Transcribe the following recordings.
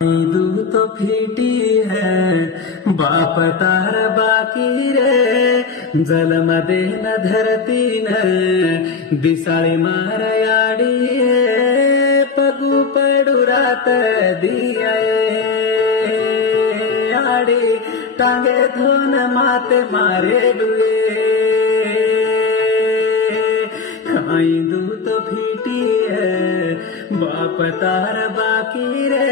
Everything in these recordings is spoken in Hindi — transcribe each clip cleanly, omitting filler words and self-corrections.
दू तो फीटी है बाप तार बाकी रे जलम दे न धरती न दिसाळी मारयाडी पगू पडू रात दिया आडी टांगे धोन माते मारे डुए खाई दू तो फीटी है बाप तार बाकी रे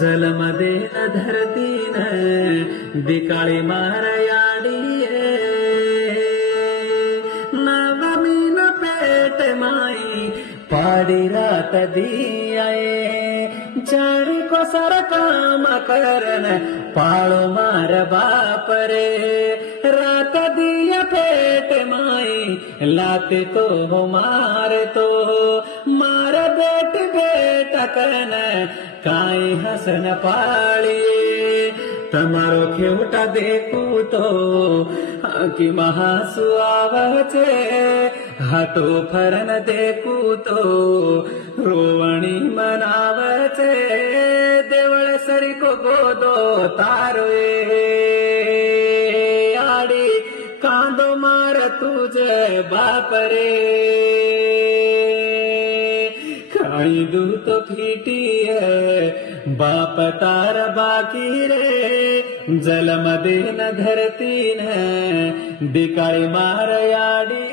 जलम दे न धरती न दिकाळी मारयाडी नवमीन पेट माई पाडी रात दियाए चारी को सर काम करन पाळो मार बाप रे रात दिया पेट माई लाते तो हो मार तो मार बेट बेटा कन काई हसन पाळी तमारो खेवटा देखू तो की महासु आवचे हाथो फरन देखू तो रोवणी मनावचे देवळ सरी को गोदो तारोए आडी कांदो मार तुझे बाप रे खाई दू तो फीटी है बाप तार बाकी रे जलम दे न धरती न दिकाळी मारयाडी